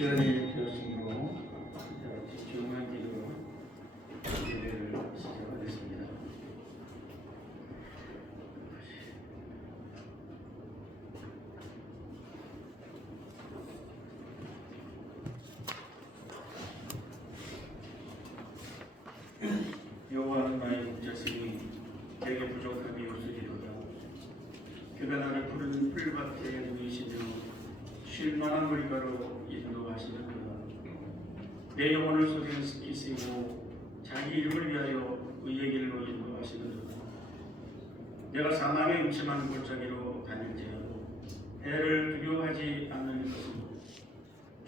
시간이 되었으므로 집중한 기도로 예배를 시작하겠습니다. 여호와는 나의 목자시니 내게 부족함이 없으리로다. 그가 나를 푸른 풀밭에 누이시며 쉴 만한 물가로 인도하시는도다. 내 영혼을 소생시키시고 자기 이름을 위하여 의의 길로 인도하시는도다. 내가 사망의 음침한 골짜기로 다닐지라도 해를 두려워하지 않는 것은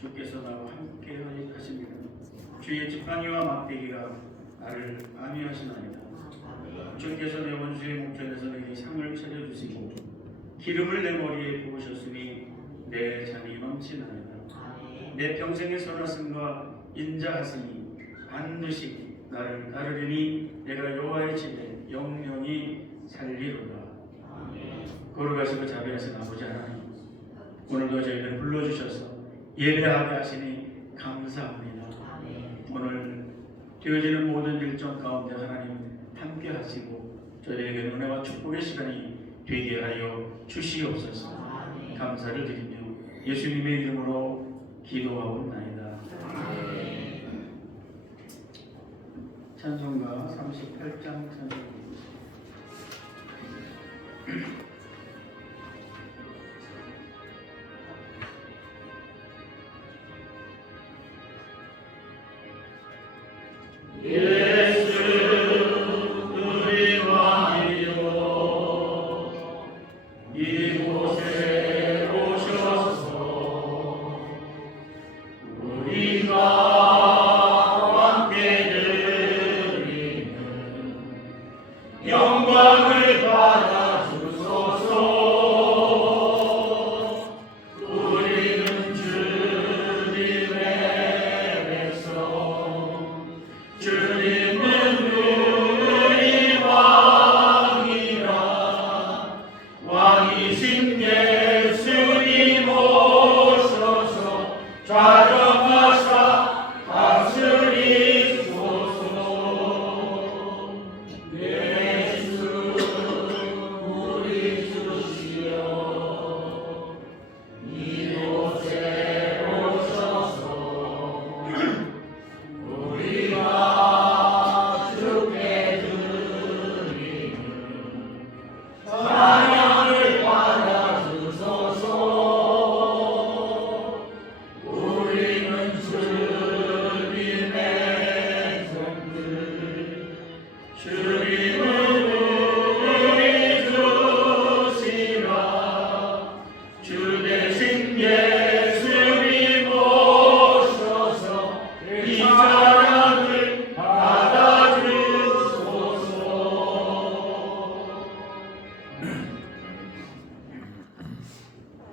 주께서 나와 함께 하심이라. 주의 지팡이와 막대기가 나를 안위하시나이다. 주께서 내 원수의 목전에서 내게 상을 차려주시고 기름을 내 머리에 부으셨으니 내 잔이 넘치나이다. 내 평생의 선하심과 인자하심이 반드시 나를 따르리니 내가 여호와의 집에 영영이 살리로다. 거룩하시고 자비하신 아버지 하나님, 오늘도 저희를 불러주셔서 예배하게 하시니 감사합니다. 오늘 되어지는 모든 일정 가운데 하나님 함께 하시고 저희에게 은혜와 축복의 시간이 되게 하여 주시옵소서. 감사를 드리며 예수님의 이름으로 기도하옵나이다. 찬송가 38장 찬송입니다.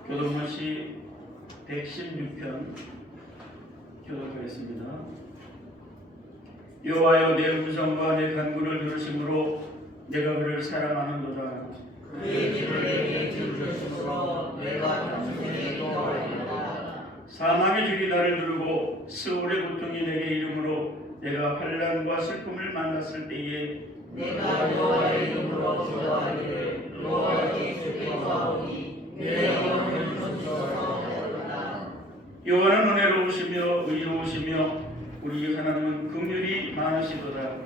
교동문시 116편 교독하겠습니다. 여호와여, 내 음성과 내 간구를 들으심으로 내가 그를 사랑하는도다. 그의 길을 내게 들으심으로 내가 평생에 기도하리로다. 사망의 죽이 나를 누르고 스올의 고통이 내게 이름으로 내가 환난과 슬픔을 만났을 때에 내가 여호와의 이름으로 기도하기를 여호와께 기도하오니 내 영혼을 주시소서 하였도다. 여호와는 은혜로우시며 의로우시며 우리 하나님은 긍휼이 많으시도다.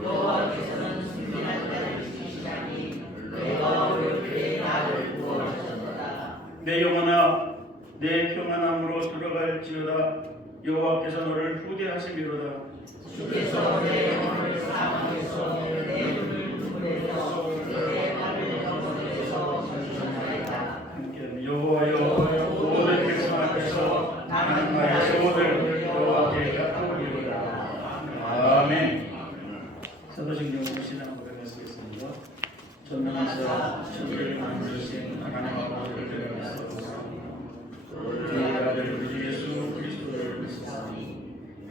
여호와께서는 승진한 자를 지키시나니 내가 어렵게 나를 구원하셨도다. 내 영혼아, 내 평안함으로 들어갈지어다. 여호와께서 너를 후대하심이로다. 주께서 내 영혼을 사망에서 내 눈을 눈물에서 내 발을 영혼에서 건져나이다. 여호와여, 모든 백성 앞에서 나는 나의 소원을 여호와께 갚으리로다. 아멘. 사도신경 신앙 고백하시겠습니다. 전능하사 천지를 만드신 하나님 아버지를 드려겠습니다. 그의 아들 우리 예수 그리스도를 믿사오니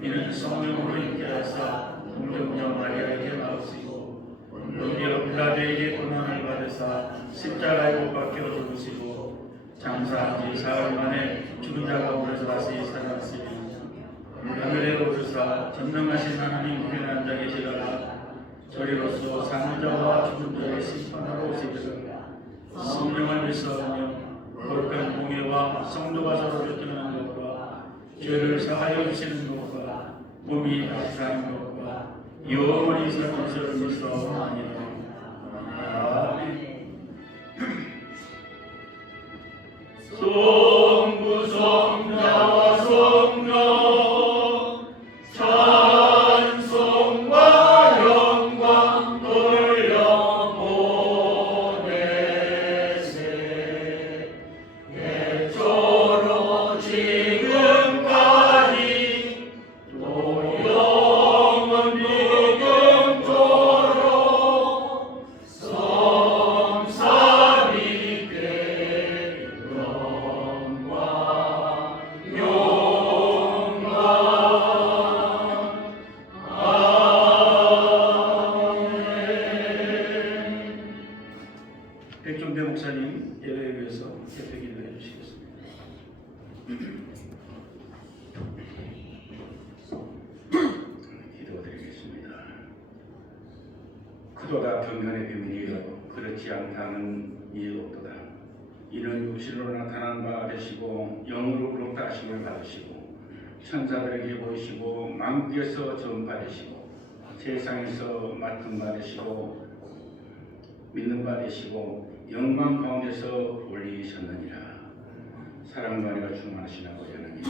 이는 성령으로 잉태하사 동정녀 마리아에게 나으시고 본디오 빌라도에게 고난을 받으사 십자가에 못 박혀 죽으시고 장사한 지 사흘 만에 죽은 자 가운데서 다시 살아나시니 하늘에 오르사 전능하신 하나님 우편에 앉아 계시다가 저리로서 사는 자와 죽은 자의 심판하러 오시리라. 성령을 믿사오며 거룩한 공예와 성도가 서로를 떠나는 것과 죄를 사하여 주시는 것과 몸이 다시 사는 것과 영원히 사는 것을 믿사오나니라. 아멘. 성부 성자와 성령 찬송과 영광 돌려보내세. 애초로 지금까지 또 영원 비경토록 성삼위께 영광 영광 아멘. 백종대 목사님 예배에 위해서 대표 기도해 주시겠습니다. 기도드리겠습니다. 그도다 경건의 비밀이요 그렇지 않다는 이유 없도다. 이는 육신으로 나타난 바 되시고 영으로 그렇다 하심을 받으시고 천사들에게 보이시고 만국에서 전파되시고 세상에서 맡은 바 되시고 믿는 바 되시고 영광 가운데서 올리셨느니라. 사랑과 은혜가 충만하신 아버지 하나님,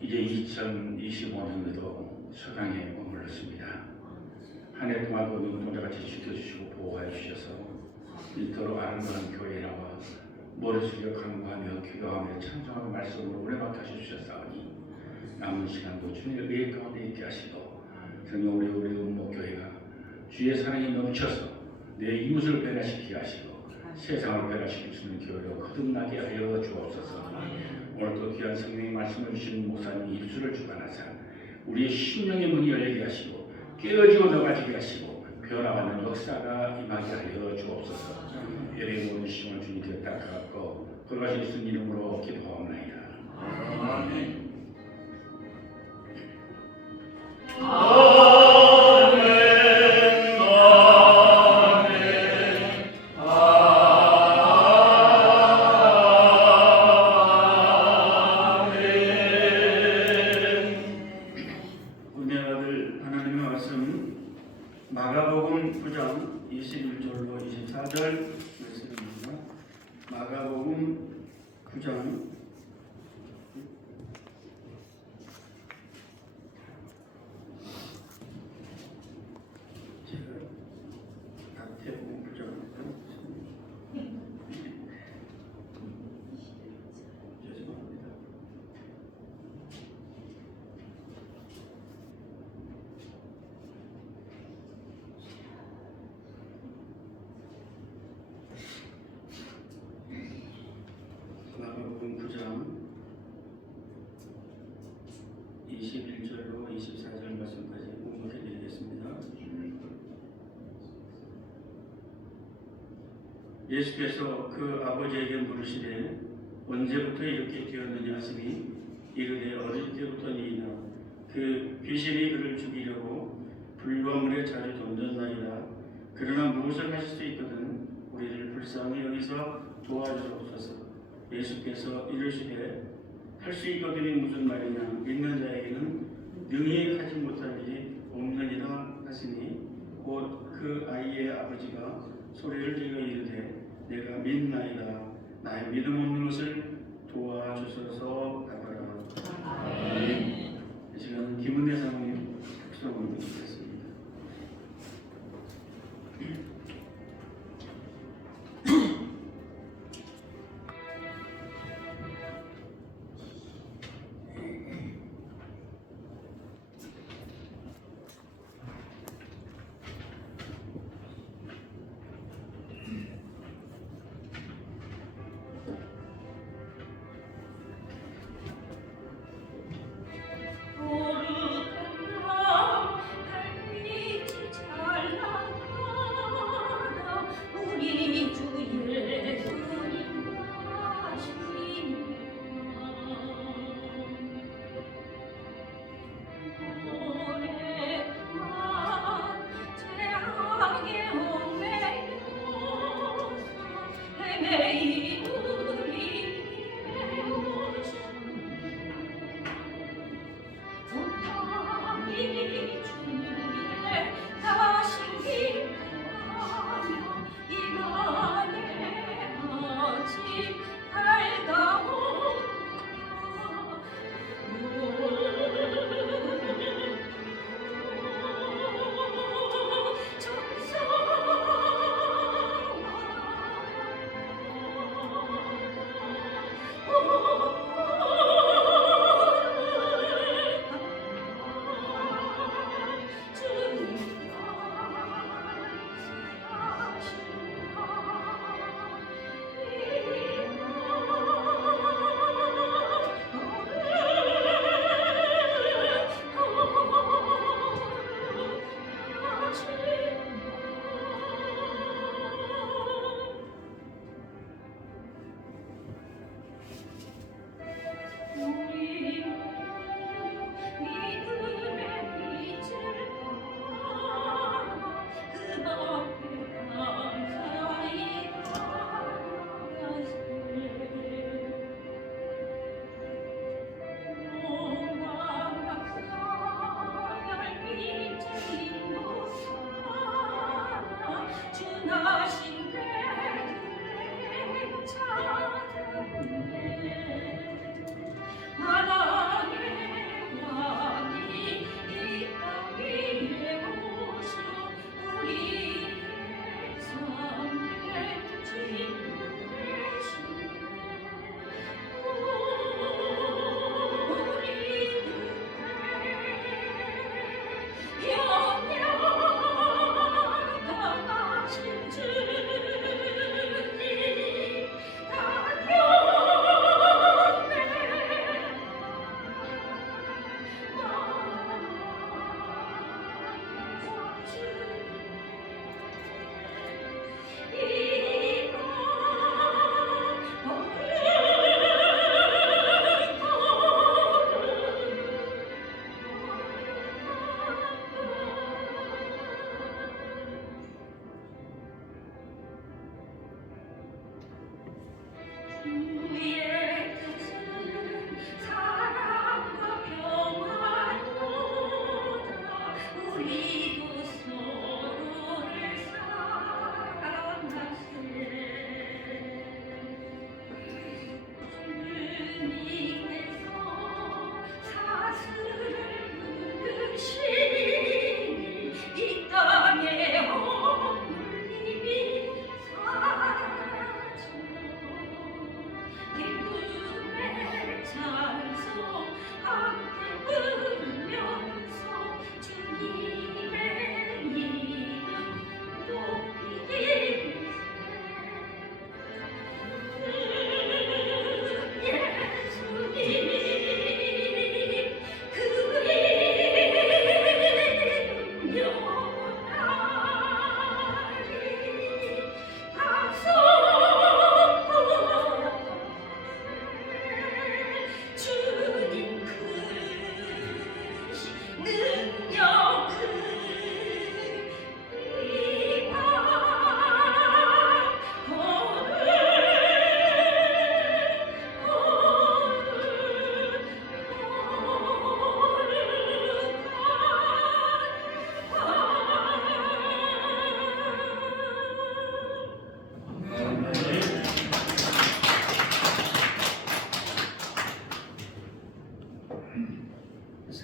이제 2025년에도 서강에 머물렀습니다. 한 해 동안도 눈동자같이 지켜주시고 보호하여 주셔서 이토록 아름다운 교회에 나와 머리 숙여 간구하며 기도하며 찬송하며 말씀으로 은혜 받게 하셔주셨사오니 남은 시간도 주님의 의의 가운데 있게 하시고 정녕 우리 음목교회가 주의 사랑이 넘쳐서 내 이웃을 변화시키게 하시고 세상을 변화시킬 수 있는 교회로 거듭나게 하여 주옵소서. 오늘도 귀한 성령의 말씀을 주신 목사님 입술을 주관하사 우리의 심령의 문이 열리게 하시고 깨어지고 녹아지게 하시고 변화받는 역사가 임하게 하여 주옵소서. 예배의 모든 시간을 주님께 닦아갖고 돌아가신 예수님 이름으로 기도하옵나이다. 아멘. 마가복음 9장 21절로 24절 말씀입니다. 마가복음 9장 제가 마태복음 9장 죄송합니다. 마가복음 9장 21절로 24절 말씀까지 공독해 드리겠습니다. 예수께서 그 아버지에게 물으시되 언제부터 이렇게 되었느냐 하시니 이르되 어릴 때부터니이다. 그 귀신이 그를 죽이려고 불과 물에 자주 던졌나이다. 그러나 무엇을 하실 수 있거든 우리를 불쌍히 여기서 도와주옵소서. 예수께서 이르시되 할 수 있거든이 무슨 말이냐. 믿는 자에게는 능히 하지 못할 일이 없느니라 하시니 곧 그 아이의 아버지가 소리를 질러 이르되 내가 믿나이다. 나의 믿음 없는 것을 도와주소서 하더라. 아멘. 이 시간은 김은혜 사모님 특수로 드리겠습니다.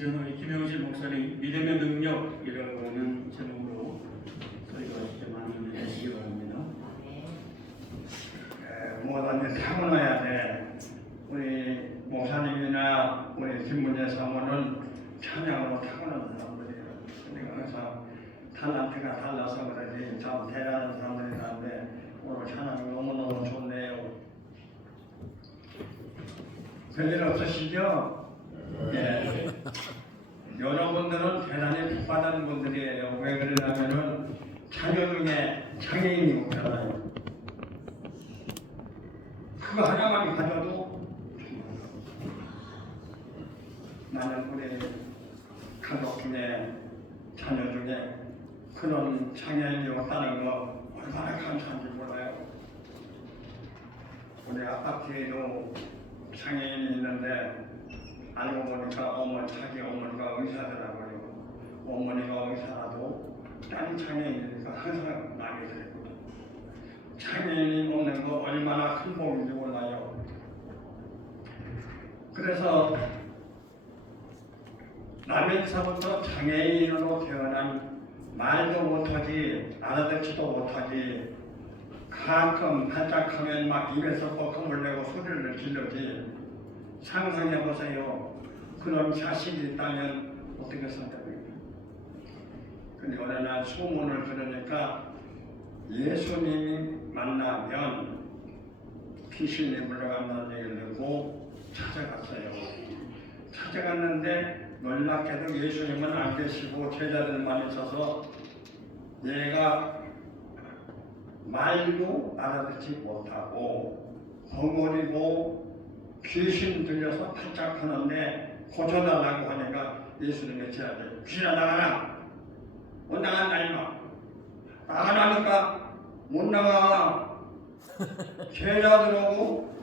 그래서 김영실 목사님 믿음의 능력이라고 하는 제목으로 저희가 이렇게 많은 은혜 주시기 바랍니다. 모든 일 타고나야 돼. 우리 목사님이나 우리 김문재 사모는 찬양으로 타고난 사람들이에요. 그러니까 항상 탤런트가 달라서 그러지 참 대단한 사람들이라는데 오늘 찬양이 너무너무 좋네요. 별일 없으시죠? 예. 여러분들은 대단히 복받은 분들이에요. 왜 그러냐면은 자녀 중에 장애인이 없잖아요. 그거 하나만 가져도 나는 우리 가족 중에 자녀 중에 그런 장애인이 없다는 거 얼마나 감사한지 몰라요. 우리 아파트에도 장애인이 있는데 알고 보니까 자기 어머니가 의사더라고요. 어머니가 의사라도 딸이 장애인이니까 항상 남이 되거든. 장애인이 없는 거 얼마나 큰 복인지 몰라요. 그래서 나면서부터 장애인으로 태어난 말도 못하지 알아듣지도 못하지 가끔 반짝하면 막 입에서 뻐끔을 내고 소리를 질러지. 상상해보세요. 그런 자식이 있다면 어떻게 생각합니까? 근데 어느 날 소문을 들으니까 예수님이 만나면 귀신이 물러간다는 얘기를 듣고 찾아갔어요. 찾아갔는데 놀랍게도 예수님은 안 계시고 제자들만 있어서 얘가 말도 알아듣지 못하고 벙어리고 귀신 들려서 팔짝하는데 고쳐달라고 하니까 예수님의 제자들 귀신아 나가라. 못 나간다 임마. 나가라니까 못 나가. 제자들하고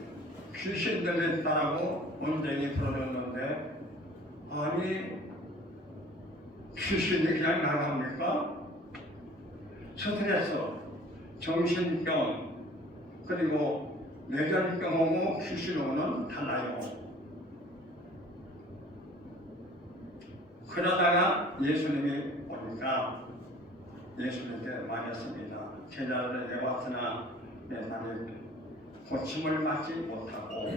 귀신 들렸다라고 언쟁이 벌어졌는데 아니 귀신이 그냥 나갑니까? 스트레스, 정신병, 그리고 뇌전병하고 귀신하고는 달라요. 그러다가 예수님이 오니까 예수님께 말했습니다. 제자들에게 왔으나 내 말이 고침을 받지 못하고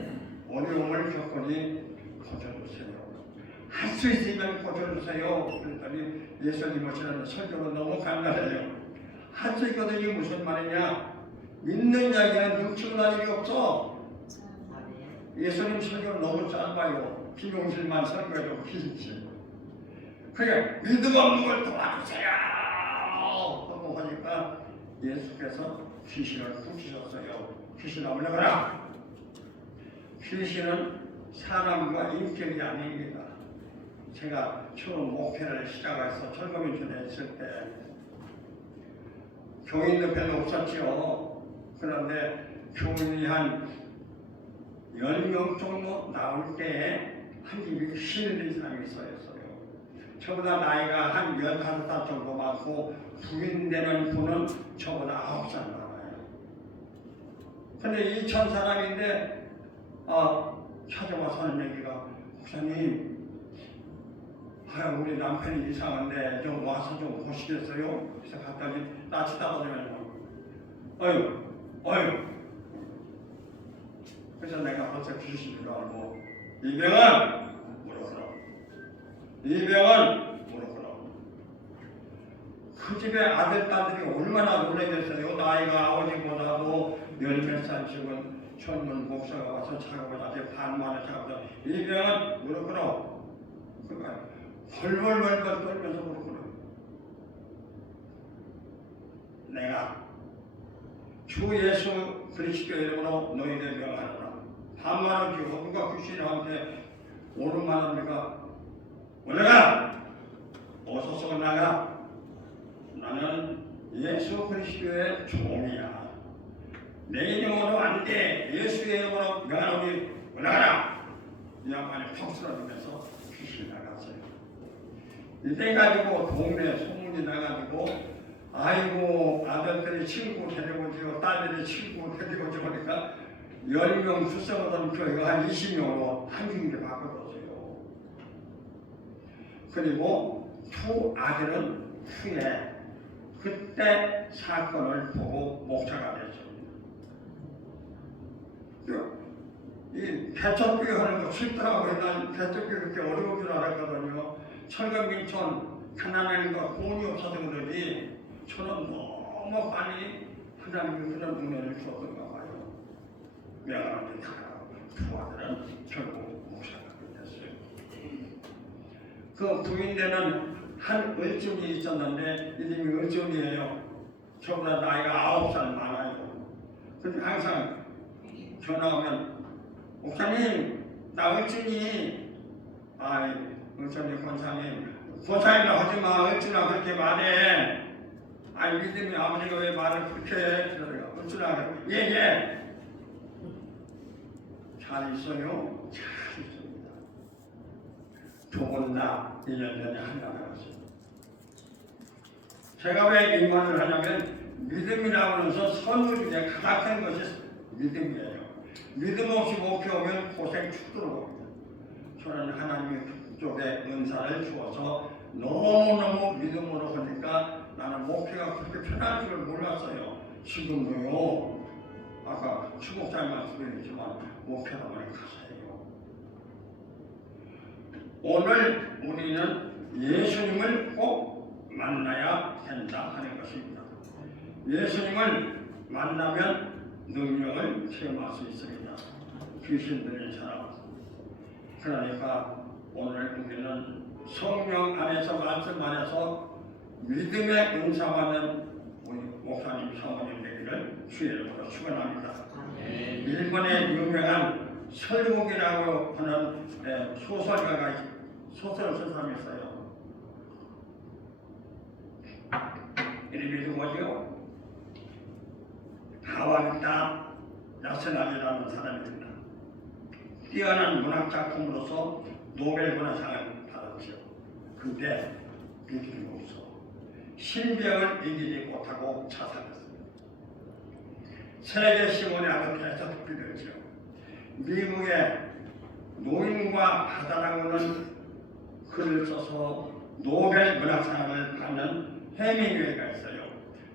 어려움을 겪으니 고쳐주세요. 할 수 있으면 고쳐주세요. 그랬더니 예수님 오시는 설교가 너무 간단해요. 할 수 있거든요. 무슨 말이냐? 믿는 자에게는 능청난 일이 없어. 예수님 설교는 너무 짧아요. 비용실만 설교해도 길지. 그래 믿음 없는 걸 도와주세요 하고 하니까 예수께서 귀신을 푸시셨어요. 귀신아 물러가라. 귀신은 사람과 인격이 아닙니다. 제가 처음 목회를 시작해서 철거민촌에 있을 때 교인도 별로 없었죠. 그런데 교인이 한 10명 정도 나올 때에 한 집이 신의 사람이 있어요. 저보다 나이가 한 15살 정도 많고 부인되는 분은 저보다 9살 많아요. 근데 2천 사람인데 찾아와서 하는 얘기가 목사님 우리 남편이 이상한데 좀 와서 좀 보시겠어요? 그래서 갔더니 낯치다 보면 어휴 그래서 내가 벌써 귀신인 줄 알고 이 병은 물었구나. 그 집에 아들, 딸들이 얼마나 놀라겠어요. 나이가 아버지보다도 10몇 살 찍은 젊은 목사가 와서 차가워서 반만을 차가워서 이 병은 물었구나. 그러니까 헐벌벌 떨면서 물었구나. 내가 주 예수 그리스도 이름으로 너희들 명하노라. 반만을 주고 누가 귀신한테 5만 원이니까 올라가! 어서 나가! 나는 예수 그리스도의 종이야. 내 이름으로 안 돼. 예수의 이름으로 명하노니 올라가라! 이 양반이 턱 쓰러지면서 귀신이 나갔어요. 이때 가지고 동네 소문이 나가지고 아이고 아들들이 친구 데리고 지고 딸들이 친구 데리고 지고니까 10명 출석하던 교회가 한 20명으로 한 중에 바꿔줬어요. 그리고 두 아들은 후에 그때 사건을 보고 목사가 됐습니다. 이 개척교회 하는 거 싫더라고요. 난 개척교회 그렇게 어려운 줄 알았거든요. 철거민촌 가난하니까 돈이 없어서 그러지 저는 너무 빨리 하나님이 그런 은혜를 주었던가 봐요. 명함을 타고 두 아들은 결국 목사가 됐어요. 그 부인되는 한 을중이 있었는데 이름이 을중이에요. 저보다 나이가 9살 많아요. 근데 항상 전화 오면 목사님 나 을중이 을중이 권사님 하지마 을중아 그렇게 말해. 믿음이 아버지가 왜 말을 그렇게 해? 을중아 예 잘 있어요? 잘 있습니다. 두 분 다 1년 전에 한가 나갔어요. 제가 왜 임원을 하냐면 믿음이라고 해서 선물 중에 가장 큰 것이 믿음이에요. 믿음 없이 목표 오면 고생 죽도록 저는 하나님의 그쪽에 은사를 주어서 너무너무 믿음으로 하니까 나는 목표가 그렇게 편할 줄 몰랐어요. 지금도요. 아까 추국장 말씀드렸지만 목표라고 하는 가사예요. 오늘 우리는 예수님을 꼭 만나야 된다 하는 것입니다. 예수님을 만나면 능력을 체험할 수 있습니다. 귀신 들린 사람. 그러니까 오늘 우리는 성령 안에서 말씀 안에서 믿음의 은사 받는 우리 목사님 사모님 되기를 주의 이름으로 축원합니다. 일본의 유명한 설국이라고 하는 소설가가 소설을 쓴 사람이 있어요. 이름이 누구죠? 하와리타 야스나미라는 사람입니다. 뛰어난 문학 작품으로서 노벨 문학상을 받았죠. 근데 비길이 없어 신병을 이기지 못하고 자살했습니다. 세계 신문에 아주 대서특필이 되었죠. 미국의 노인과 바다라고 하는 글을 써서 노벨 문학상을 받는 해밍웨이가 있어요.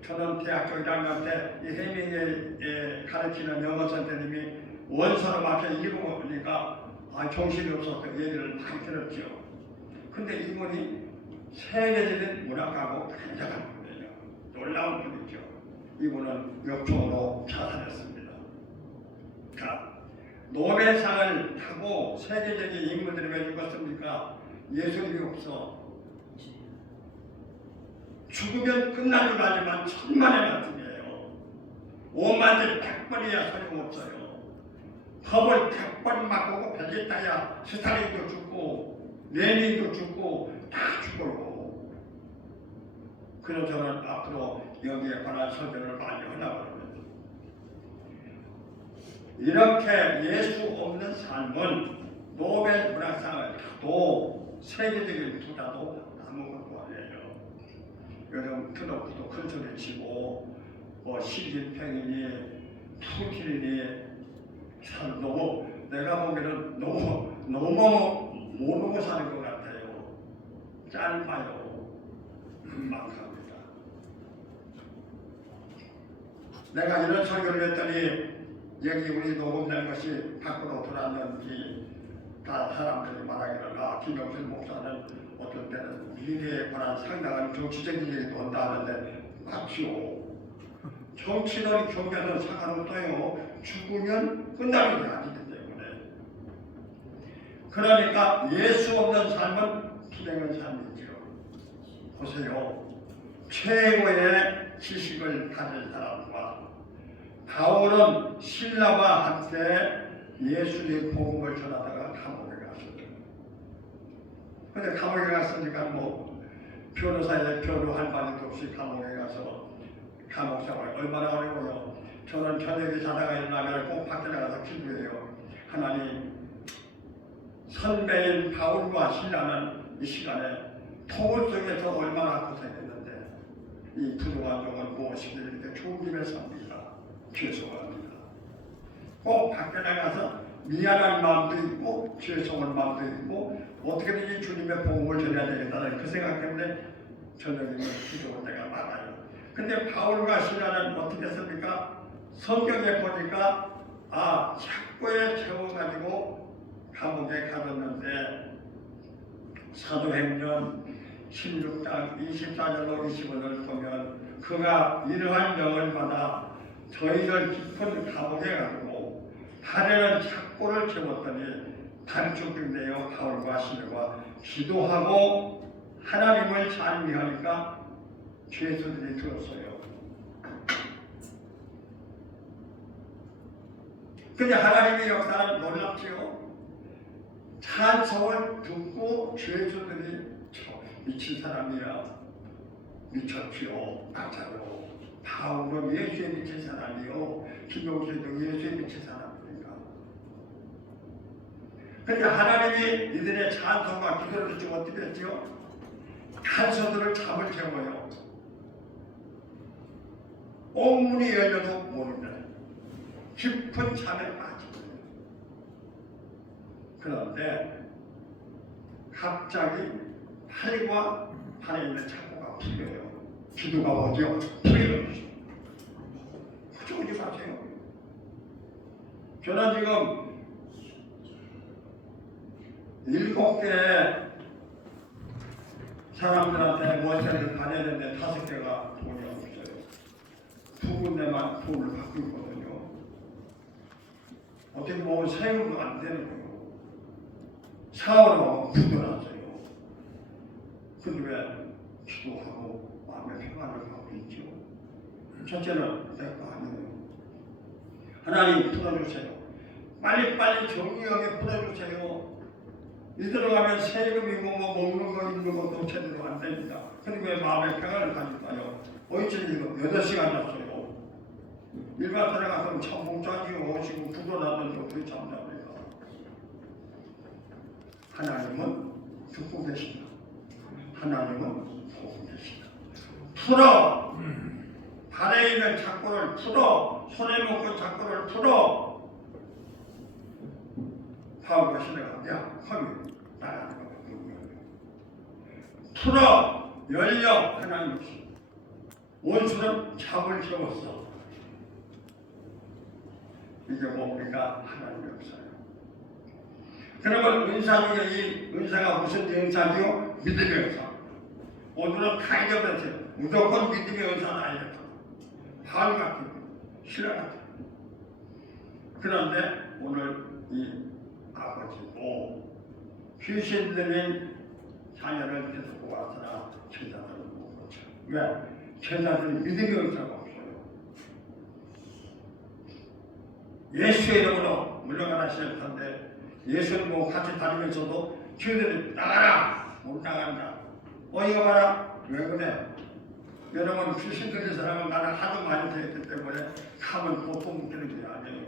저는 대학교 1학년 때 이 해밍웨이 가르치는 영어 선생님이 원서로 맞춰 읽어보니까 정신이 없어서 얘기를 많이 들었죠. 근데 이분이 세계적인 문학가고 굉장한 분이에요. 놀라운 분이죠. 이분은 역종으로 자살했습니다. 자, 노벨상을 타고 세계적인 인물들이 왜 죽었습니까? 예수님이 없어. 죽으면 끝날 줄 알지만 천만의 말씀이에요. 5만대 100번이야 소용없어요. 법을 100번 바꾸고 베게타야 스탈린도 죽고 레닌도 죽고 다 죽어요. 그래서 저는 앞으로 여기에 관한 설교를 많이 하려고 합니다. 이렇게 예수 없는 삶은 노벨 문학상을 타도 세계적인 부자도 아무것도 아니에요. 요즘 트럼프도 큰 소리 치고 시진핑이니 푸틴이니 참 너무 내가 보기에는 너무 모르고 사는 것 같아요. 짧아요. 막합니다. 내가 이런 설교를 했더니 여기 우리 녹음된 것이 밖으로 들어왔는지 다 사람들이 말하기를 김영순 목사는 어떤 때는 미래에 관한 상당한 정치적인 얘기도 한다 하는데 맞지요. 정치는 경제는 상관없어요. 죽으면 끝나는 게 아니기 때문에. 그러니까 예수 없는 삶은 불행한 삶이죠. 보세요. 최고의 지식을 가진 사람과 바울은 신라와 함께 예수의 복음을 전하다가 감옥에 갔어요. 근데 감옥에 갔으니까 변호사의 변호할 바도 없이 감옥에 가서 감옥 생활 얼마나 어려워요. 저는 저녁에 자다가 일어나면 꼭 밖에 나가서 기도해요. 하나님, 선배인 바울과 신라는 이 시간에 통을 속에서 얼마나 고생했는데 이 부족한 종은 무엇이든 이렇게 좋은 길에 삽니다. 죄송합니다. 꼭 밖에 나가서 미안한 마음도 있고 죄송한 마음도 있고 어떻게든지 주님의 복음을 전해야 되겠다는 그 생각 때문에 저녁이면 기도할 때가 많아요. 근데 바울과 신라는 어떻게 했습니까? 성경에 보니까 착고에 채워가지고 감옥에 가뒀는데 사도행전 16장 24절로 25절을 보면 그가 이러한 명을 받아 저희를 깊은 감옥에 가두고 하루는 착고를 채웠더니 단축되어 바울과 신라가 기도하고 하나님을 찬미하니까 죄수들이 들었어요. 근데 하나님의 역사는 놀랍지요. 찬송을 듣고 죄수들이 미친 사람이야. 미쳤지요. 맞아요. 바울은 예수에 미친 사람이요. 김용수도 예수에 미친 사람입니다. 근데 하나님이 이들의 찬송과 기도를 듣지 어떻게 했지요? 간소들을 잠을 재워요. 옥문이 열려도 모르는 깊은 잠에 빠지거든요. 그런데 갑자기 팔과 발에 있는 착고가 풀려요. 기도가 오죠. 풀리는 것이죠. 그저 오지 마세요. 저는 지금 7개 사람들한테 월세를 받아야 되는데 5개가 돈이 없어요. 2군데만 돈을 받고 있거든요. 어떻게 보면 세금도 안 되는 거예요. 사업을 부도났어요. 근데 왜 기도하고 마음의 평안을 갖고 있죠? 첫째는 내 거 아니에요. 하나님 풀어주세요. 빨리빨리 정의하게 풀어주세요. 이대로 가면 세금이고 뭐 먹는 거 입는 것도 제대로 안 됩니다. 근데 왜 마음의 평안을 가질까요? 어이치기도 8시간 잤어요. 일반 들어가서 천봉짜기 오시고 부도났는데 어떻게 잠잡니까? 하나님은 듣고 계신다. 하나님은 보고 계신다. 풀어! 발에 있는 착고를 풀어! 손에 먹고 착고를 풀어! 파울과 시내가 야, 컴이 나가는 거 풀어! 열려! 하나님이 원수는 잡을 채웠어. 이게 뭡니까? 하나님의 역사예요. 그러면 은사 중에 이 은사가 무슨 은사지요? 믿음의 은사. 오늘은 다 잊어버렸어요. 무조건 믿음의 은사는 아니겠다. 바울 같은 신라 같은. 그런데 오늘 이 아버지고 귀신 들린 자녀를 데리고 왔으나 제자들은 못 그렇죠. 왜? 제자들은 믿음의 은사가 없어요. 예수의 이름으로 물러가라실 텐데 예수를 뭐 같이 다니면서도 저희들이 나가라! 못 나간다. 이거 봐라. 왜 그래? 여러분 귀신 들린 사람은 나는 하도 많이 되었기 때문에 가면 보통 묶이는 게 아니에요.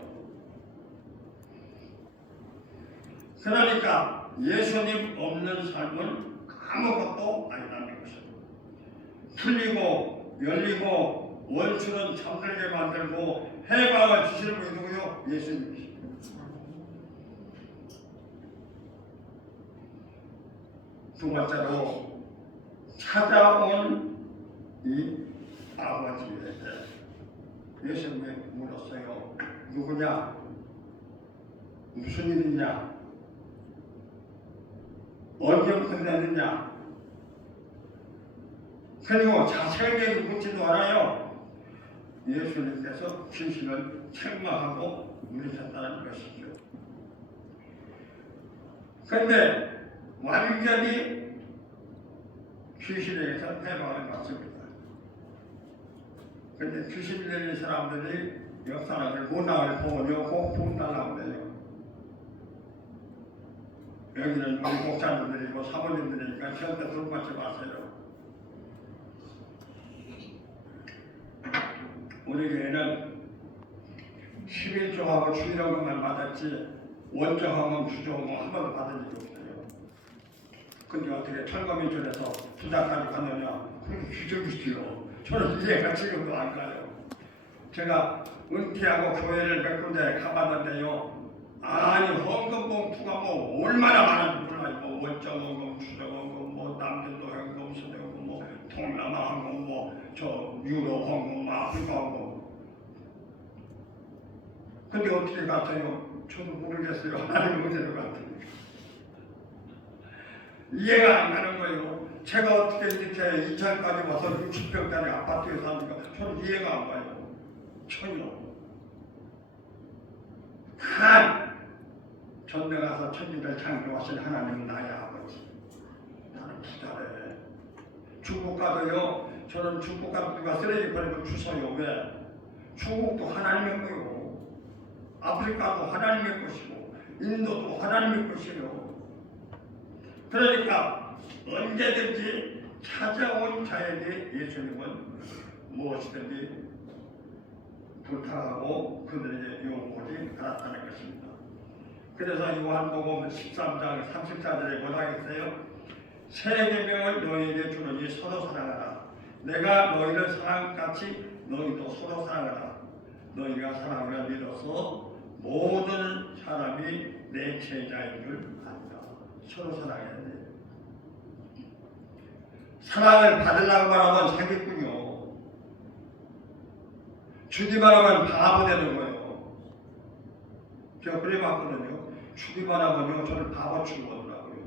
그러니까 예수님 없는 삶은 아무것도 아니라는 것입니다. 풀리고 열리고 원수는 잠들게 만들고 해방을 주시는 분이 누구요? 예수님이십니다. 두 번째로 찾아온 이 아버지에게 예수님이 물었어요. 누구냐? 무슨 일이냐? 언제 끝났느냐? 그리고 자세하게 묻지도 않아요. 예수님께서 귀신을 책망하고 물으셨다는 것이죠. 그런데 완전히 귀신에게서 해방을 받습니다. 그런데 귀신 들린 사람들이 역사를 문화를 보며 꼭 분달하고 돼요. 여기는 우리 목사님들이고 사모님들이니까 절대 돈 받지 마세요. 우리 교회는 11조하고 주일학원만 받았지 원정학원, 주조학원 한 번도 받은 적이 없어요. 근데 어떻게 철거민촌에서 부자까지 가느냐? 그게 기적이지요. 저는 이해가 지금도 안 가요. 제가 은퇴하고 교회를 몇 군데 가봤는데요. 아니 헌금 봉투가 뭐 얼마나 많은지 몰라요. 뭐 원정헌금, 주정헌금, 뭐 남전도 헌금, 서대헌금, 뭐 동남아 헌금, 뭐 저 유로 헌금, 아프리카 헌금. 근데 어떻게 갔어요? 저도 모르겠어요. 하나님 어디로 갔더니 이해가 안 가는 거예요. 제가 어떻게 이렇게 인천까지 와서 60평짜리 아파트에 사니까 저는 이해가 안 가요. 전혀. 단 전대 가서 천지를 창조하신 하나님은 나의 아버지. 나는 부자래. 중국 가도요. 저는 중국 가도 누가 쓰레기 버리고 주워요. 왜? 중국도 하나님의 거요. 아프리카도 하나님의 것이고 인도도 하나님의 것이에요. 그러니까 언제든지 찾아온 자에게 예수님은 무엇이든지 부탁하고 그들에게 요구하지 않았다는 것입니다. 그래서 요한복음 13장 34절에 뭐라 했어요? 새 계명을 너희에게 주노니 서로 사랑하라. 내가 너희를 사랑같이 너희도 서로 사랑하라. 너희가 사랑을 믿어서 모든 사람이 내 제자인 줄 안다. 서로 사랑해야 돼. 사랑을 받으려고 하면 사기꾼이요. 주기만 하면 바보 되는 거예요. 제가 그래 봤거든요. 주기만 하면요, 저를 바보 취급하더라고요.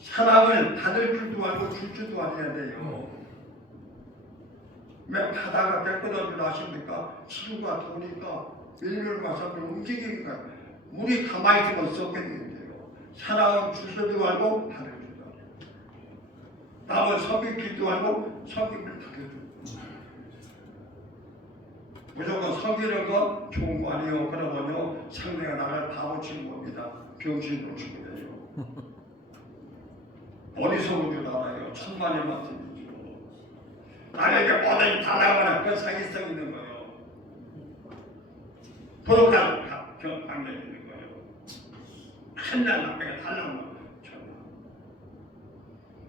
사랑을 받을 줄도 알고 줄 줄도 알아야 돼요. 왜 바다가 깨끗한 줄 아십니까? 지구가 도니까 일렬과 섭을 움직이니까 물이 가만히 있으면 썩게 되는데요. 사랑은 줄 줄도 알고 받을 줄도 알아요. 남은 섬기기도 알고 섬김을 받을 줄도 알아요. 무조건 섬기는 건 좋은 거 아니에요. 그러면요 상대가 나를 바보 치는 겁니다. 병신으로 치게 돼요. 어디서 오줄 알아요? 천만의 말씀이죠. 나에게 뭐든지 달라고 그 사기성 있는 거예요. 도덕한 관계 있는 거예요. 한날 남에게 달라고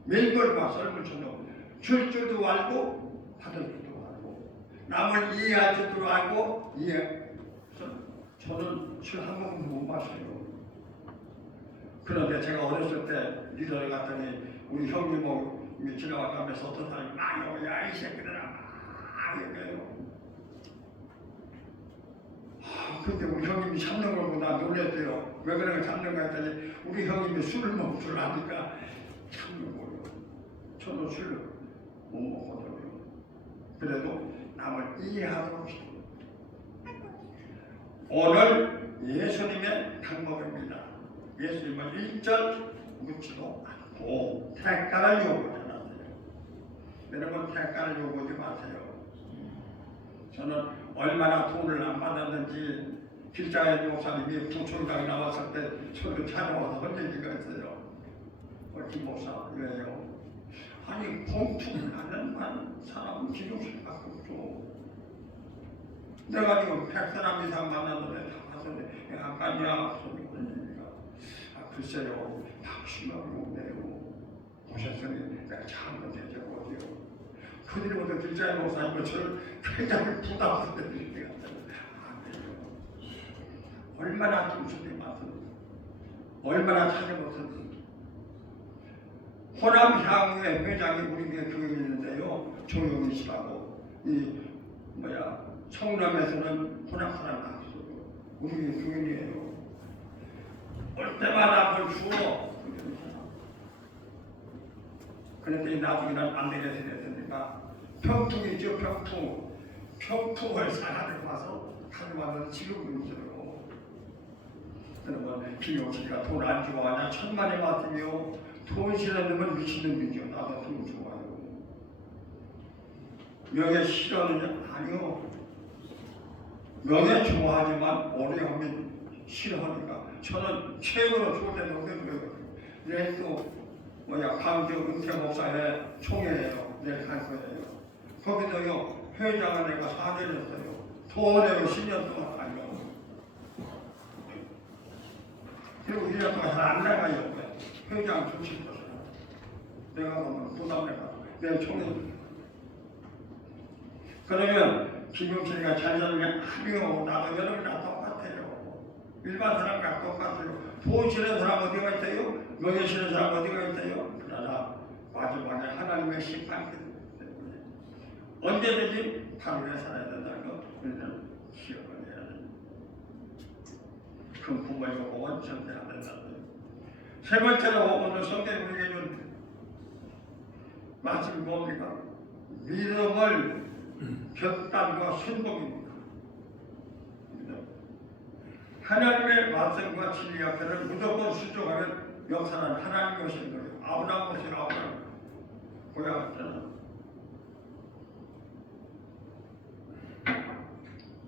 밀벌과 썰물처럼 줄 줄도 알고 받을 줄도 알고 남을 이해할 줄도 알고 저는 술 한 모금도 못 마셔요. 그런데 제가 어렸을 때 리더를 갔더니 우리 형님이 지나가면서 어떤 사람이 막 야 이 새끼들아 막 얘기해요. 근데 우리 형님이 잡는 걸 보고 나 놀랬대요. 왜 그런 걸 잡는가 했더니 우리 형님이 술을 먹을 줄 아니까 참는 거예요. 저도 술을 못 먹거든요. 그래도 남을 이해하도록 해요. 오늘 예수님의 강목입니다. 예수님은 1절 묻지도 않고 대가를 요구하지 않았어요. 여러분 대가를 요구하지 마세요. 저는 얼마나 돈을 안 받았는지 길자의 목사님이 부총장에 나왔을 때 저를 찾아와서 한 얘기가 있어요. 김 목사 왜요? 아니 공투를 하는 사람은 기록실 갖고 없죠. 내가 지금 100사람 이상 만났는데 다 봤는데 안 갔냐? 글쎄요, 박수가 없네요. 오셨으니 내가 참는 대체 어디요? 그들보다 길자의 목사님은 저를 굉장히 부담스럽게 드리게 같아요. 얼마나 김수리 맛은, 얼마나 찾아봤었는지. 호남향후의 회장이 우리 교회 있는데요, 조용히 씨라고 성남에서는 호남 사람 나왔어요. 우리 교인이에요. 올 때마다 뭘 주어. 그런데 나중에는 안 되겠어 됐으니까 평풍이죠. 평풍을 사가지고 와서 가져와서 지금 있어요. 그러면 김용식이가 돈 안 좋아하냐? 천만의 말씀이요. 돈 싫어하면 미친놈이죠. 나도 돈 좋아요. 명예 싫어하느냐? 아니요. 명예 좋아하지만 오래 하면 싫어하니까 저는 최고로 좋을 때 노래를 내일 또 광주 은퇴 목사의 총회예요. 내일 갈 거예요. 거기서요 회장은 내가 4년이었어요. 더 내고 10년 동안 가요. 그리고 1년 동안 잘 안 나가요. 회장 조치했어요. 내가 너무 부담내가 내일 총회. 그러면 김용철이가 잘 사는 게 아니요. 나도 여러분이랑 똑같아요. 일반 사람과 똑같아요. 돈 싫은 사람 어디가 있어요? 명예 싫은 사람 어디가 있어요? 그러나 마지막에 하나님의 심판이 때문에 언제든지 바르게 살아야 된다는 거 우리는 기억을 해야 됩니다. 그 부모의 복은 절대 안 된다는 거예요. 세 번째로 오늘 성경에 우리에게 준 말씀이 뭡니까? 믿음을 결단과 순복입니다. 하나님의 말씀과 진리 앞에는 무조건 순종하는 역사는 하나님 것인 거예요. 아브라함 것이 아브라함 고향했잖아.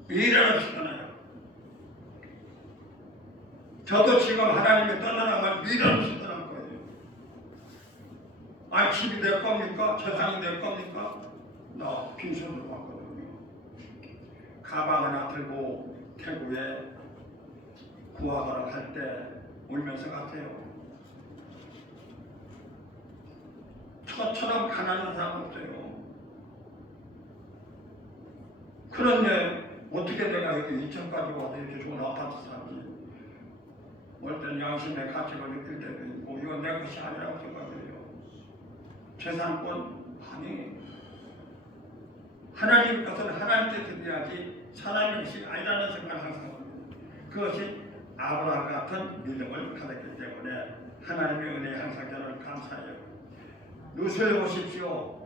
미래를 시켜놔요. 저도 지금 하나님이 떠나나면 미래를 시켜놓을 거예요. 아, 집이 내 겁니까? 재산이 내 겁니까? 나 빈손으로 왔거든요. 가방 하나 들고 태국에 구하거나 갈 때 울면서 갔어요. 저처럼 가난한 사람 없어요. 그런데 어떻게 내가 여기 이천까지 와서 이렇게 좋은 아파트 살지? 어떨 땐 양심의 가치를 느낄 때도 있고 이건 내 것이 아니라고 생각해요. 재산권 아니, 하나님 것은 하나님께 드려야지 사람의 것이 아니라는 생각을 항상 합니다. 그것이 아브라함 같은 믿음을 가졌기 때문에 하나님의 은혜에 항상 저는 감사해요. 룻을 보십시오.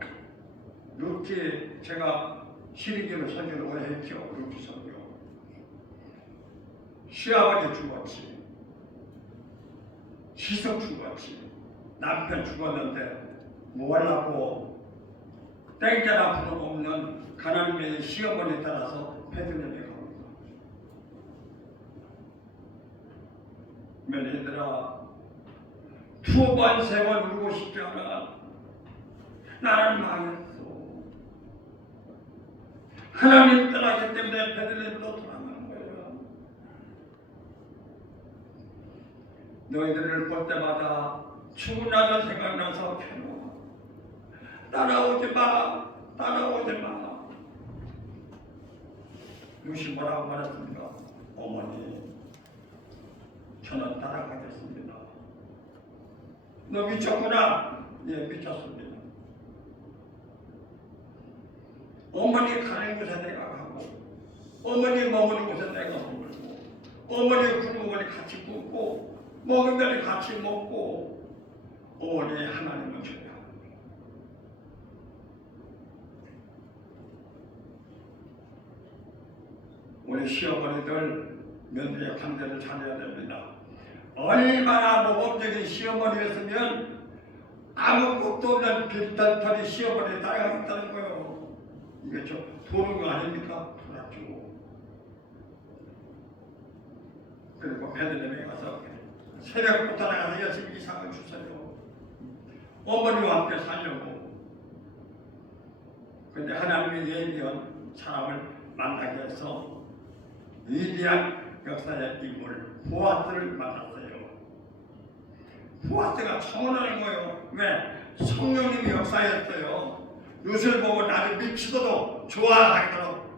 룻이 제가 시리기로 설교를 오래 했죠. 룻이 설교. 시아버지 죽었지. 시석 죽었지. 남편 죽었는데 뭐 하려고 땡자나 부름 없는 가나안의 시어머니에 따라서 베들레헴에 갑니다. 며느리들아, 2번, 3번 울고 싶지 않아. 나는 망했어. 하나님 떠나기 때문에 베들레헴으로 돌아가는 거예요. 너희들을 볼 때마다 죽으나도 생각나서 괴로워. 따라오지 마, 따라오지 마. 룻이 뭐라고 말했습니까? 어머니, 저는 따라가겠습니다. 너 미쳤구나? 예, 미쳤습니다. 어머니 가는 곳에 내가 가고, 어머니 머무는 곳에 내가 머물고, 어머니 굶은 걸 같이 굶고, 먹은 걸 같이 먹고, 어머니 하나님을 줘야 합니다. 우리 시어머니들 며느리의 관계를 잘해야 됩니다. 얼마나 모범적인 시어머니였으면 아무것도 없는 빌단털이 시어머니 따라가겠다는 거예요. 이게 저 도는 거 아닙니까? 돌아주고. 그리고 베들레헴에 가서 새벽부터 나가서 열심히 이상을 주세요. 어머니와 함께 살려고. 근데 하나님이 예비한 사람을 만나게 해서 위대한 역사의 인물 보아스를 만났어요. 보아스가 청혼하는 거예요. 왜? 성령님이 역사했어요. 룻을 보고 나를 미치도록 좋아하도록.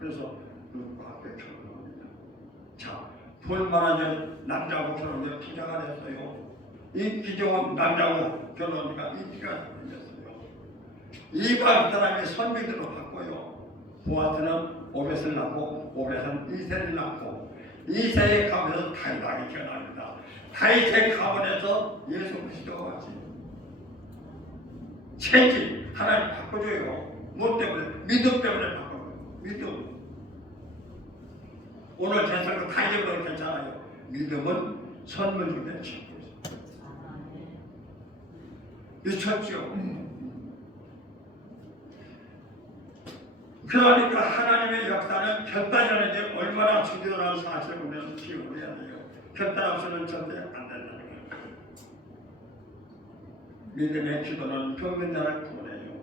그래서 룻과 함께 결혼합니다. 자, 볼만한 남자하고 결혼을 기자가 됐어요. 인기 좋은 남자하고 결혼하니까 인기가 생겼어요. 이방 사람이 선비들로 바꿔요. 보아스는 오벳을 낳고 오벳은 이새를 낳고 이새의 가문에서 다윗이 태어납니다. 다윗의 가문에서 예수 그리스도가 왔지. 체질 하나님 바꿔줘요. 뭐 때문에? 믿음 때문에 바꿔줘요. 믿음. 오늘 대사가 다윗으로 괜찮아요. 믿음은 선물 중에 최고죠. 미쳤죠? 그러니까 하나님의 역사는 결단이라는 게 얼마나 중요한 사실을 우리는 기억을 해야 돼요. 결단 없이는 절대 안 된다는 거예요. 믿음의 기도는 병든 자를 구원해요.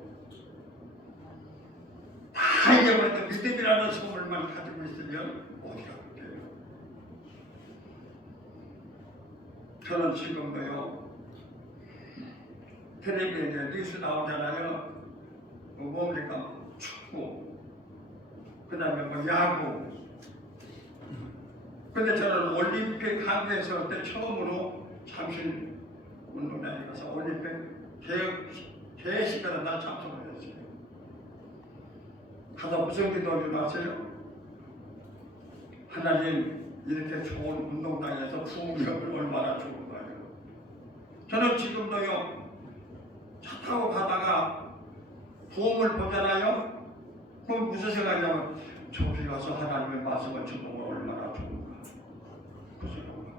다 잊어버려도 믿음이라는 소물만 가지고 있으면 어디가 그래요. 저는 지금도요, 텔레비전에 뉴스 나오잖아요. 뭡니까? 축구, 그 다음에 뭐 야구. 근데 저는 올림픽 한국에서 그때 처음으로 잠실 운동장에 가서 올림픽 개식하는 날 참석을 했어요. 가서 무슨 기도를 하세요? 하나님, 이렇게 좋은 운동장에서 부흥력을 얼마나 좋은가요? 저는 지금도요, 차 타고 가다가 부흥을 보잖아요? 그럼 무슨 생각이냐면 저기 가서 하나님의 말씀을 듣는 건 얼마나 좋은가. 그 생각을 합니다.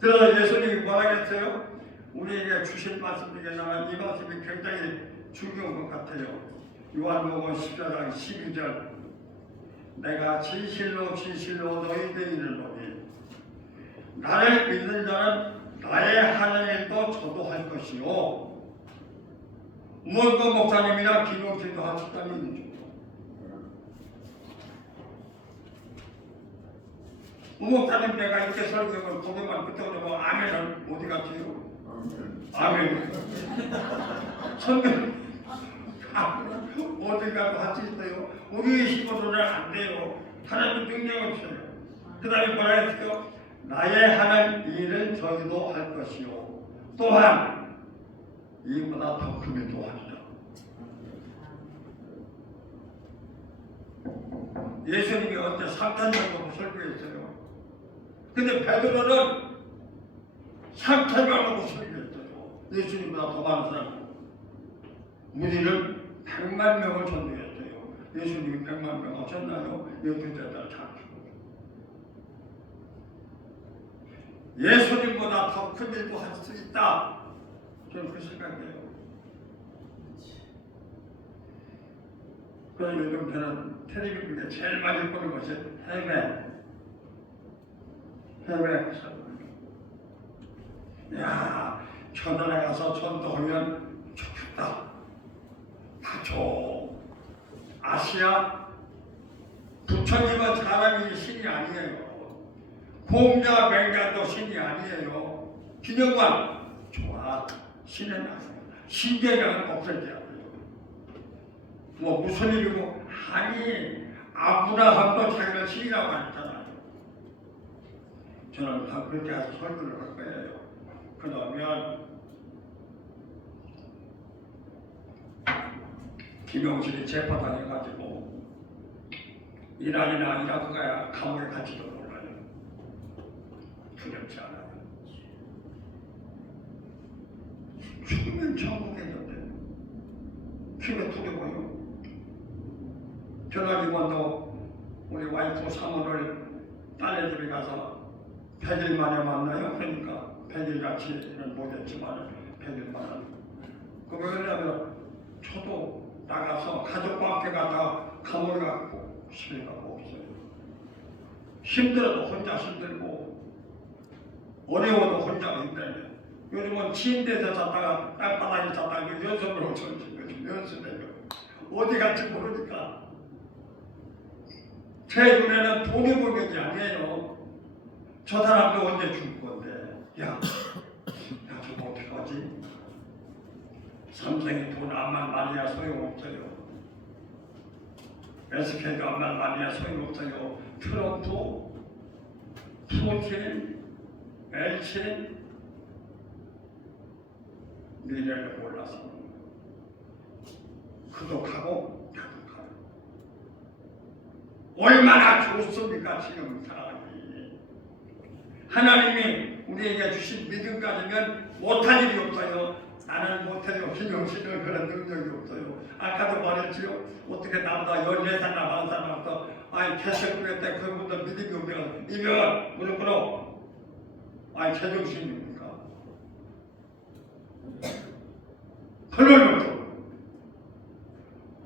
그래서 예수님이 뭐라 했어요? 우리에게 주신 말씀 중에 나는 이 말씀이 굉장히 중요한 것 같아요. 요한복음 10장 12절, 내가 진실로 진실로 너희에게 이르노니 나를 믿는 자는 나의 하는 일도 저도 할 것이요. 무언가 목사님이나 기독교도 하셨다는 얘기죠. 목사님 내가 이렇게 설교하면 거기만 끄떡이고 아멘은 어디 갔지요? 아멘. 설교 어디 가도 할 수 있어요. 우리의 힘으로는 안 돼요. 하나님 능력이 없어요. 그 다음에 뭐라 했어요? 나의 하는 일은 저희도 할 것이요. 또한 이보다 더 크게 또 하리라. 예수님이 어때 3천 명하고 설교했어요. 근데 베드로는 3천 명하고 설교했어요. 예수님보다 더 많은 사람. 우리는 100만 명을 전도했어요. 예수님이 100만 명 하셨나요? 여태까지 참. 예수님보다 더 큰 일도 할 수 있다. 저는 그 생각이에요. 그래서 요즘 저는 텔레비전 중에 제일 많이 보는 것이 해외 야, 천안에 가서 전도하면 좋겠다. 다죠. 아시아 부처님은 사람이 신이 아니에요. 공자 맹자도 신이 아니에요. 기념관 좋아. 신은 신경을 없애줘야 돼요. 뭐 무슨 일이고 아니 아브라함도 자기가 신이라고 했잖아요. 저는 다 그렇게 해서 설교를 할 거예요. 그러면 김영실이 재판당해가지고 이란이나 이라크가 감옥에 갇히도 몰라요. 두렵지 않아요. 죽으면 천국에 있는데 그게 두려워요. 저는 이번도 우리 와이프 사모를 딸네 집에 가서 100일 만에 만나요. 그러니까 100일 같이는 못했지만 100일 만에. 그러면 저도 나가서 가족과 함께 가다 감옥에 갔고 집에 가고 없어요. 힘들어도 혼자 힘들고 어려워도 혼자 힘들어요. 요즘은 침대에서 잤다가 땅바닥에 잤다가 연습으로 연습해요. 어디 갈지 모르니까. 제 눈에는 돈이 문제이 아니에요. 저 사람도 언제 죽을 건데, 야 저거 어떻게 하지? 삼성이 돈 암만 많이야 소용없어요. SK도 암만 많이야 소용없어요. 트럼프, 푸틴, 엘친 미래를 몰라서 그도 가고 나도 가고 얼마나 좋습니까 지금 사람이. 하나님이 우리에게 주신 믿음 가지면 못할 일이 없어요. 나는 못해요. 김영신은 그런 능력이 없어요. 아까도 말했지요. 어떻게 나보다 14살 나간 사람부터 아니 개새끼 때 그분들 믿음이 없어요. 이병헌 무조건 아니 제정신입니까? 그런 것도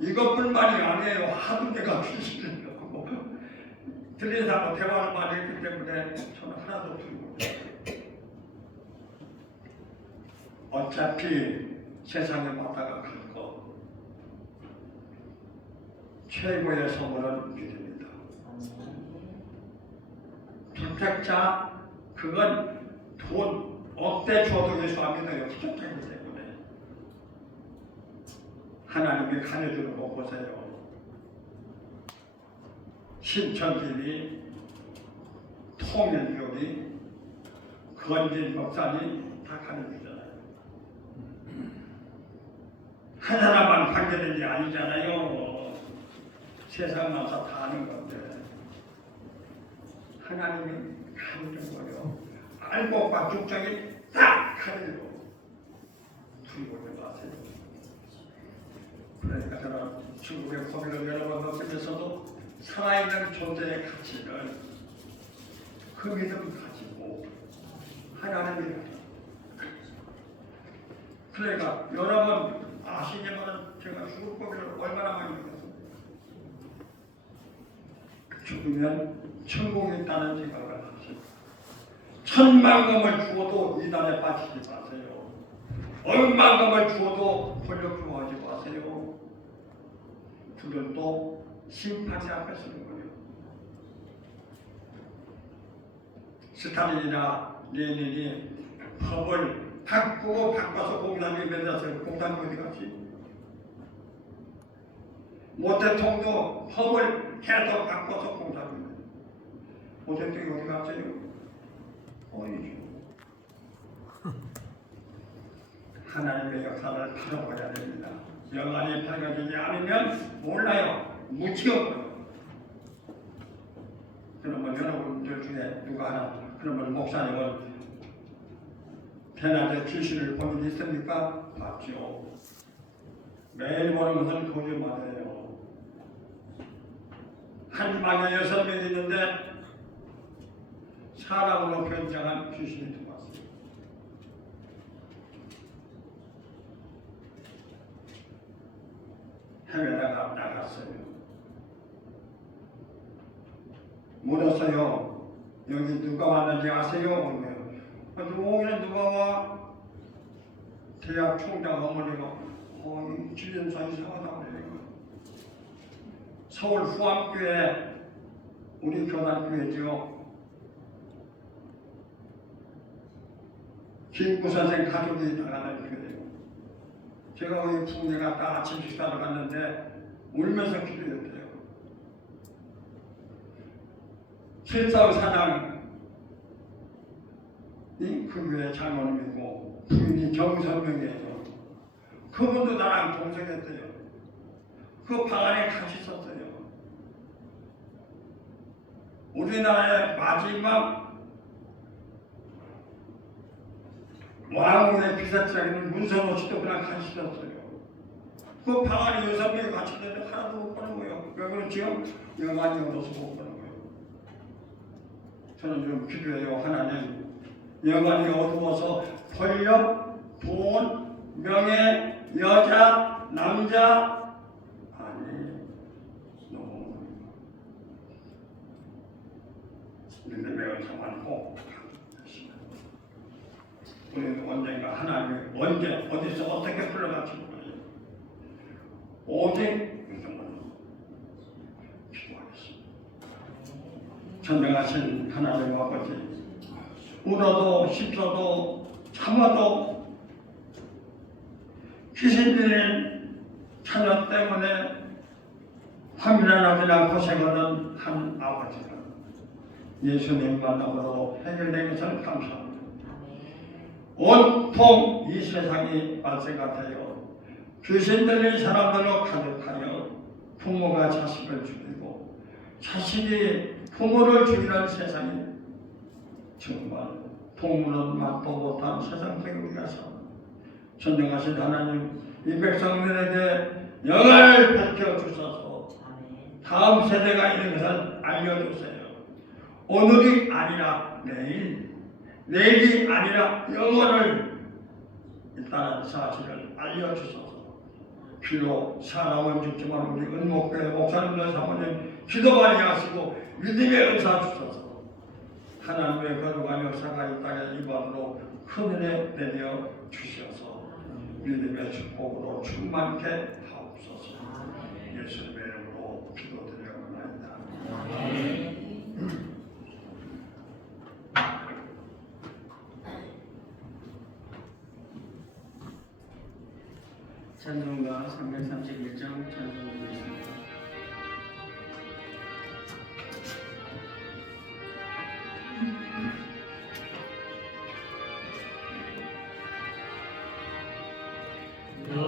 이것뿐만이 아니에요. 하도 내가 귀신을 하고 들리는 사람과 대화를 많이 했기 때문에 저는 하나도 두고 어차피 세상에 왔다가 갈 거 최고의 선물은 믿음이다. 불택자 그건 돈 억대 줘도 예수 안 믿어요. 부족하기 때문에 하나님이 가려주는 거 보세요. 신천지니 통일교니 건진 목사니 다 가려주잖아요. 한 사람만 관계된 게 아니잖아요. 세상 와서 다 아는 건데 하나님이 가려준 거예요. 알곡과 죽정이 딱 가려주고 두리고 마세요. 그러니까 저는 중국의 고민을 여러 번 겪으면서도 살아있는 존재의 가치를 그 믿음 가지고 하나님이 그러니까 여러분 아시지만 제가 죽을 고민을 얼마나 많이 겪었어요. 죽으면 천국에 있다는 생각을 하시고 천만금을 주어도 이단에 빠지지 마세요. 억만금을 주어도 권력 좋아하지 마세요. 그들도 심판이 앞에 서는 거예요. 스탈린이나 레닌이 법을 바꾸고 바꿔서 공산이 만들었어요. 공산이 어디 갔지? 모 대통령도 법을 해서 바꿔서 공산이 만들었어요. 모 대통령이 어디 갔어요? 어디죠? 하나님의 역사를 풀어봐야 됩니다. 영안이 밝아지지 않으면 몰라요. 무지없어요. 그러면 여러분들 중에 누가 하나 그러면 목사님은 대낮에 귀신을 본 일이 있습니까? 봤죠. 매일 보는 것은 거짓말이에요. 한 방에 6명이 있는데 사람으로 변장한 귀신이 들어왔어요. 해외다가 나갔어요. 물었어요. 여기 누가 왔는지 아세요? 여기는 누가 와? 대학 총장 어머니가 이 주변사 이상하다 그래요. 서울 후암교회 우리 교단교회죠. 김구 선생 가족이 나가는 교회예요. 제가 거기 부흥회 갔다 아침 식사를 갔는데 울면서 기도했대요. 실사의 사장 그 교회 장로님이고 부인이 정선명이에요. 그분도 나랑 동생했대요. 그 방 안에 같이 있었어요. 우리나라의 마지막 왕후의 비서장인 문선호 씨도 그냥 같이 있었어요. 그 방 안에 6명이 같이 있는데 하나도 못 보는 거예요. 왜 그렇지요? 영안이 얻어서 못 보는 거예요. 저는 좀 기도해요. 하나님 영안이 어두워서 권력, 돈, 명예, 여자, 남자 아니 너무 믿음의 은사만 꼭 우리는 언젠가 하나님이 언제 어디서 어떻게 불러갈지 몰라요. 오직 믿음으로 기도하겠습니다. 전능하신 하나님 아버지 울어도 씹어도 참아도 귀신들의 자녀 때문에 화면하지 고생하는 한 아버지가 예수님 만남으로 해결된 것을 감사합니다. 온통 이 세상이 말세가 되어 귀신들이 사람들로 가득하여 부모가 자식을 죽이고 자식이 부모를 죽이는 세상이 정말 동물은 맛도 못한 세상 속에 우리가 삽니다. 전능하신 하나님 이 백성들에게 영안을 밝혀주셔서 다음 세대가 있는 것을 알려주세요. 오늘이 아니라 내일이 아니라 영원을 있다는 사실을 알려주셔서 비록 사람은 죽지만 우리 은목교회 목사님들 사모님 기도 많이 하시고 믿음의 은사 주셔서 하나님의 거룩한 역사가 이 땅에 이반으로 큰 은혜 내려 주셔서 믿음의 축복으로 충만케 하옵소서. 예수님의 이름으로 기도드려옵나이다. 찬송가 331장 찬송드리겠습니다.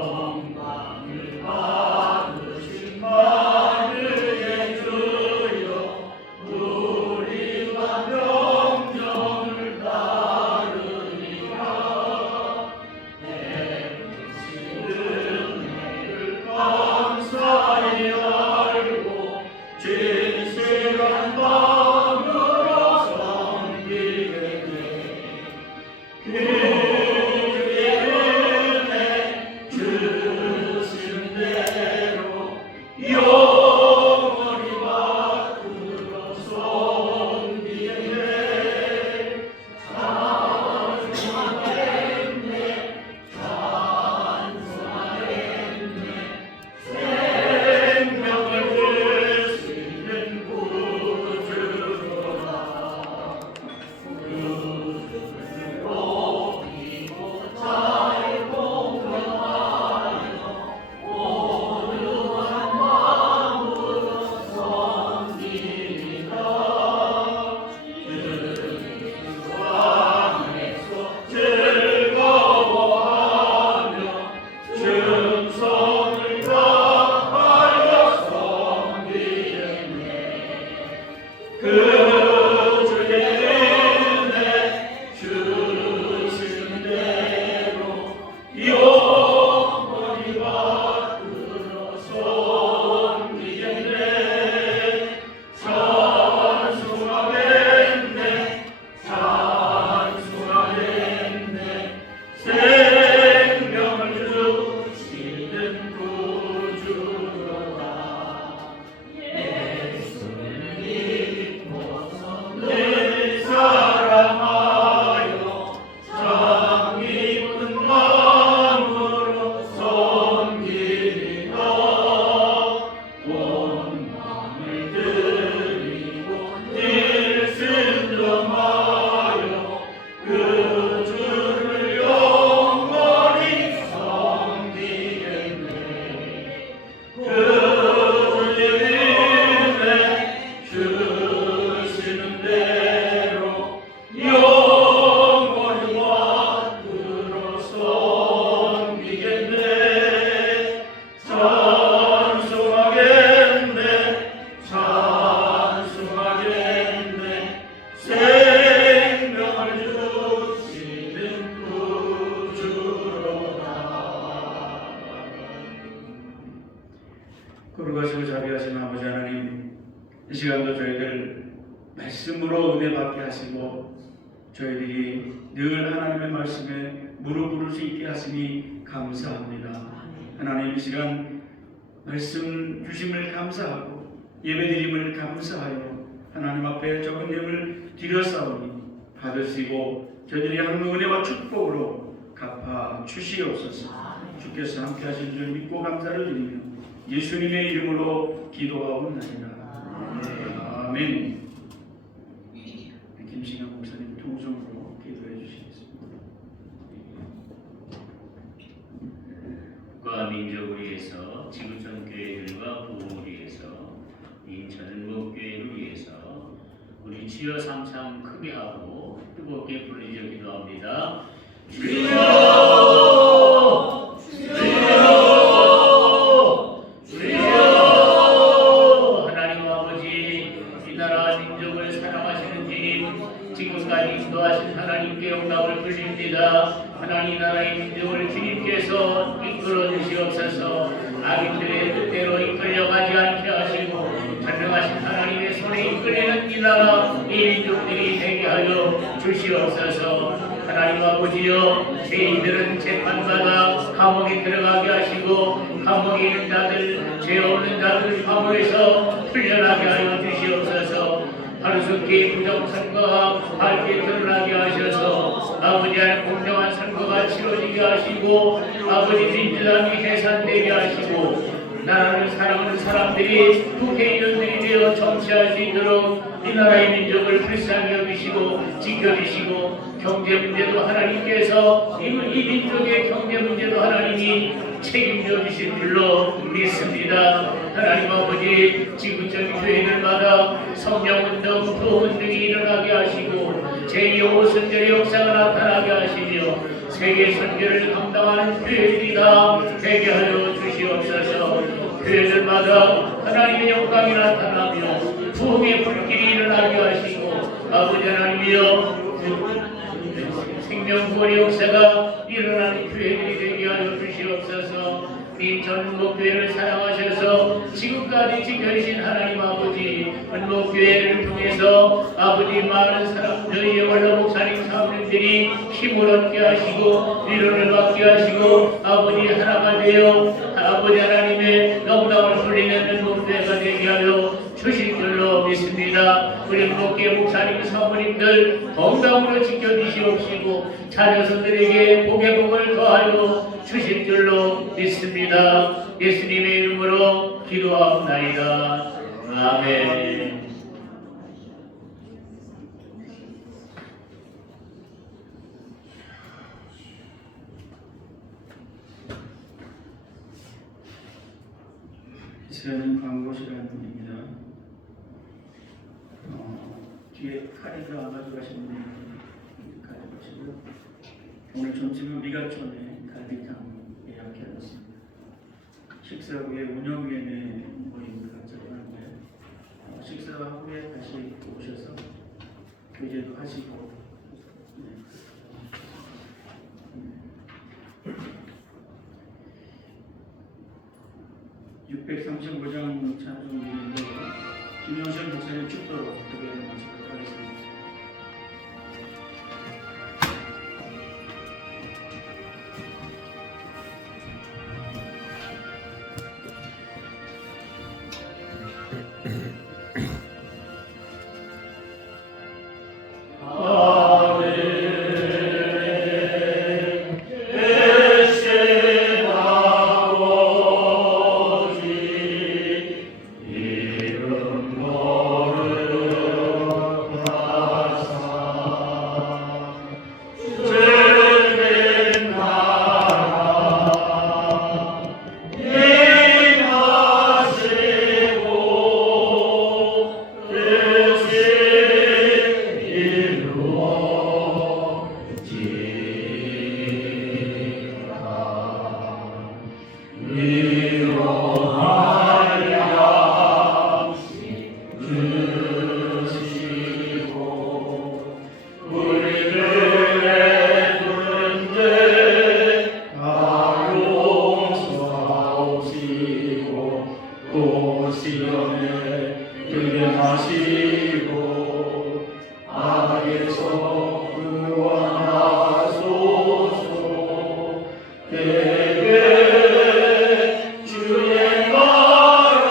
영광을 받으신 마르의 주여 우리가 명령을 따르리라. 베푸신 은혜를 감사하여 받게 하시고 저희들이 늘 하나님의 말씀에 무릎 꿇을 수 있게 하시니 감사합니다. 하나님 이 시간 말씀 주심을 감사하고 예배드림을 감사하여 하나님 앞에 적은 예물 드렸사오니 받으시고 저희들이 하는 은혜와 축복으로 갚아 주시옵소서. 주께서 함께 하신 줄 믿고 감사를 드리며 예수님의 이름으로 기도하옵나이다. 아멘. 김신영 목사님 통성으로 기도해 주시겠습니다. 국가 민족을 위해서, 지구촌 교회들과 부흥을 위해서, 인천 목교회를 위해서 우리 주여 삼창 크게 하고 뜨겁게 부르짖어 기도합니다. 주여! 주여! 주여! 하나님 아버지, 이 나라 민족을 사랑하시는 주님, 지금까지 인도하신 하나님께 영광을 돌립니다. 하나님 나라의 민족을 주님께서 이끌어 주시옵소서. 악인들의 뜻대로 이끌려가지 않게 하시고 전능하신 하나님의 손에 이끌리는 이 나라 이 민족들이 되게 하여 주시옵소서. 하나님 아버지여, 죄인들은 재판받아 감옥에 들어가게 하시고 감옥에 있는 자들, 죄 없는 자들 감옥에서 풀려나게 하여 주시옵소서. 하루속히 부정선거가 밝게 드러나게 하셔서 아버지 안에 공정한 선거가 치러지게 하시고 아버지 민주당이 해산되게 하시고 나라를 사랑하는 사람들이 국회의원들이 되어 정치할 수 있도록 이 나라의 민족을 불쌍히 여기시고 지켜주시고 경제 문제도 하나님께서 이 민족의 경제 문제도 하나님이 책임져 주실 줄로 믿습니다. 하나님 아버지, 지구촌 교회들마다 성령운동, 부흥운동이 일어나게 하시고 제2호선절의 역사가 나타나게 하시며 세계 선교를 감당하는 교회들이 다 되게 하여 주시옵소서. 교회들마다 하나님의 영광이 나타나며 부흥의 불길이 일어나게 하시고 아버지 하나님이여 생명구원의 역사가 일어나는 교회들이 되게 하여 주시옵소서. 인천 목교회를 사랑하셔서 지금까지 지켜주신 하나님 아버지, 목교회를 통해서 아버지 많은 사람, 저희의 원로 목사님 사모님들이 힘을 얻게 하시고 위로를 받게 하시고 아버지 하나가 되어 아버지 하나님의 영광을 돌리는 목교회가 되게 하여 주실 줄로 믿습니다. 우리 목교회 목사님 사모님들 건강으로 지켜주시옵시고 자녀손들에게 복의 복을 더하여 주실 줄로 믿습니다. 예수님의 이름으로 기도하옵나이다. 아멘. 이스라엘은 광고 시간입니다. 뒤에 카레가 가져가시는 분이 가져가시고 오늘 점심은 미가촌에 갈비탕 예약해놨습니다. 식사 후에 운영위원회 모임 가져가는데 식사 후에 다시 오셔서 교제도 하시고 635장 찬송인데 김영선 목사님 축도로 어떻게 마치도록 하겠습니다. 시험에 들게 하시고 땅에서 구원하소서. 대개 주의 나라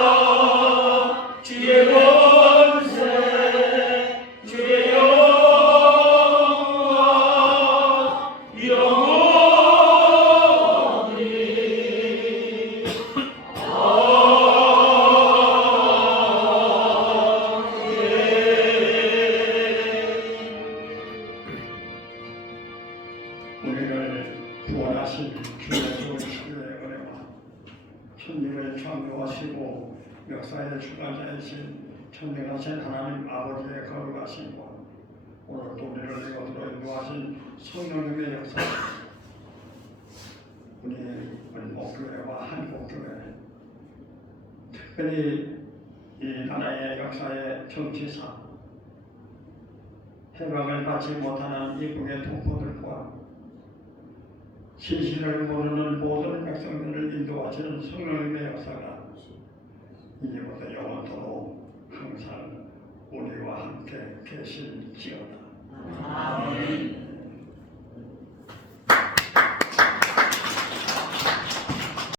주의 권세 주의 영광 영원히 우리를 구원하신 주 예수 그리스도의 은혜와 천지를 창조하시고 역사의 주관자이신 천명하신 하나님 아버지의 거룩하심과 오늘도 우리를 이곳으로 인도하신 성령님의 역사, 우리 목교회와 한국교회, 특별히 이 나라의 역사의 정치사, 해방을 받지 못하는 이국의 동포들과 진실을 모르는 모든 백성들을 인도하시는 성령님의 역사가 이제부터 영원토록 항상 우리와 함께 계실지어다. 아멘.